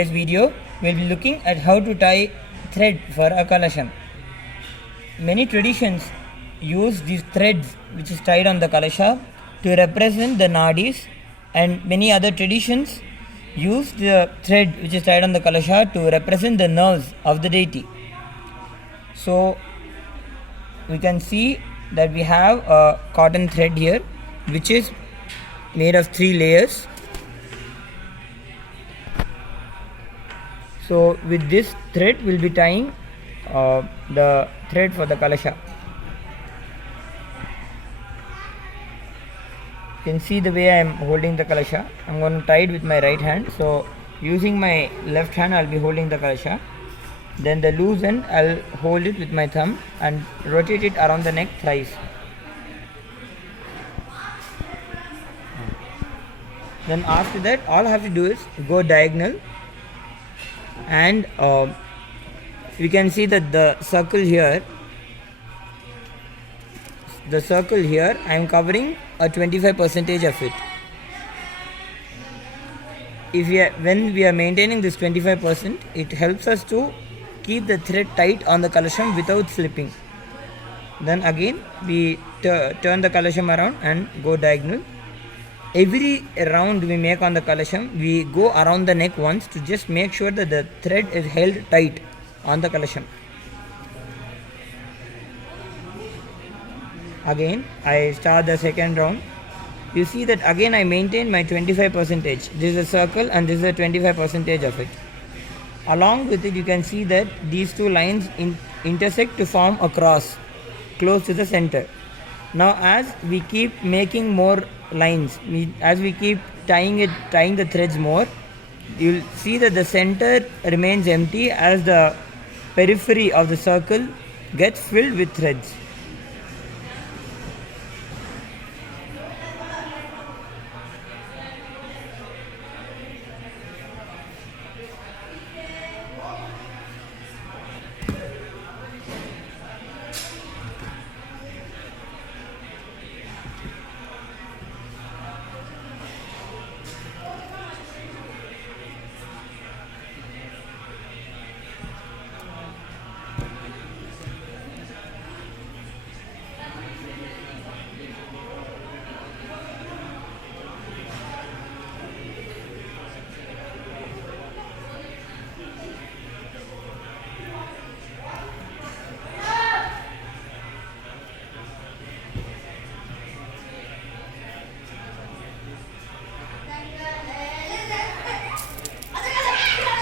This video we'll be looking at how to tie thread for a kalasham. Many traditions use these threads which is tied on the kalasha to represent the nadis, and many other traditions use the thread which is tied on the kalasha to represent the nerves of the deity. So we can see that we have a cotton thread here which is made of 3 layers. So with this thread we'll be tying the thread for the kalasha. You can see the way I am holding the kalasha. I am going to tie it with my right hand. So using my left hand I will be holding the kalasha. Then the loose end I will hold it with my thumb and rotate it around the neck thrice. Then after that all I have to do is go diagonal, and you can see that the circle here I am covering a 25% of it. When we are maintaining this 25%, it helps us to keep the thread tight on the kalasham without slipping. Then again we turn the kalasham around and go diagonal. Every round we make on the kalasham, we go around the neck once to just make sure that the thread is held tight on the kalasham. Again I start the second round. You see that again I maintain my 25%. This is a circle and this is a 25% of it. Along with it you can see that these two lines intersect to form a cross close to the center. Now as we keep making more lines, as we keep tying the threads more, you will see that the center remains empty as the periphery of the circle gets filled with threads.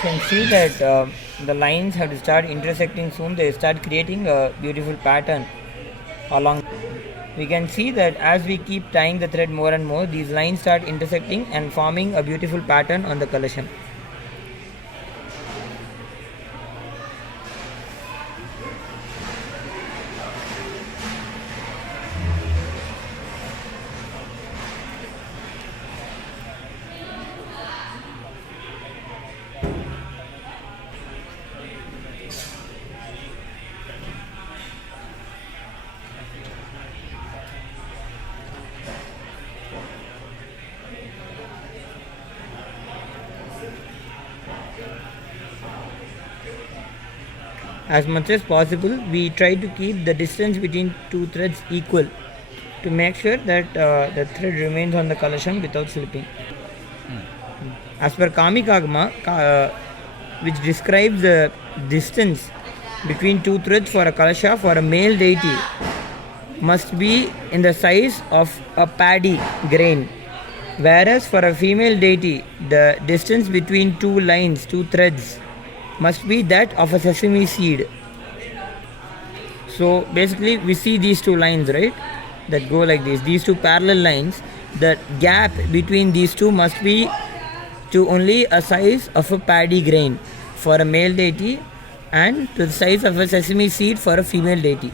You can see that the lines have to start intersecting soon. They start creating a beautiful pattern along. We can see that as we keep tying the thread more and more, these lines start intersecting and forming a beautiful pattern on the kalasham. As much as possible, we try to keep the distance between two threads equal to make sure that the thread remains on the kalasham without slipping. As per Kamika Agama, which describes the distance between two threads for a kalasha for a male deity, must be in the size of a paddy grain, whereas for a female deity, the distance between two threads, must be that of a sesame seed. So basically we see these two lines, right, that go like this. These two parallel lines, the gap between these two must be to only a size of a paddy grain for a male deity and to the size of a sesame seed for a female deity.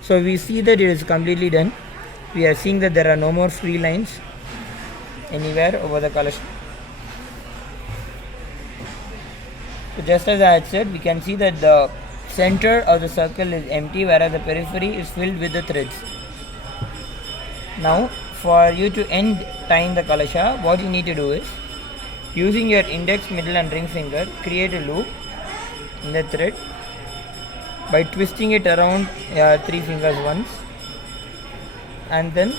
So we see that it is completely done. We are seeing that there are no more free lines anywhere over the Kalasha. So just as I had said, we can see that the center of the circle is empty, whereas the periphery is filled with the threads. Now, for you to end tying the kalasha, what you need to do is, using your index, middle and ring finger, create a loop in the thread by twisting it around 3 fingers once, and then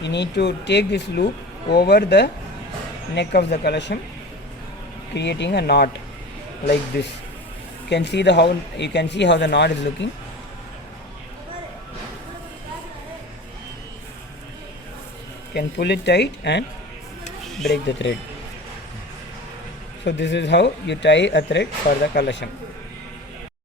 you need to take this loop over the neck of the kalasham, creating a knot like this. You can see how the knot is looking. You can pull it tight and break the thread. So this is how you tie a thread for the kalasham.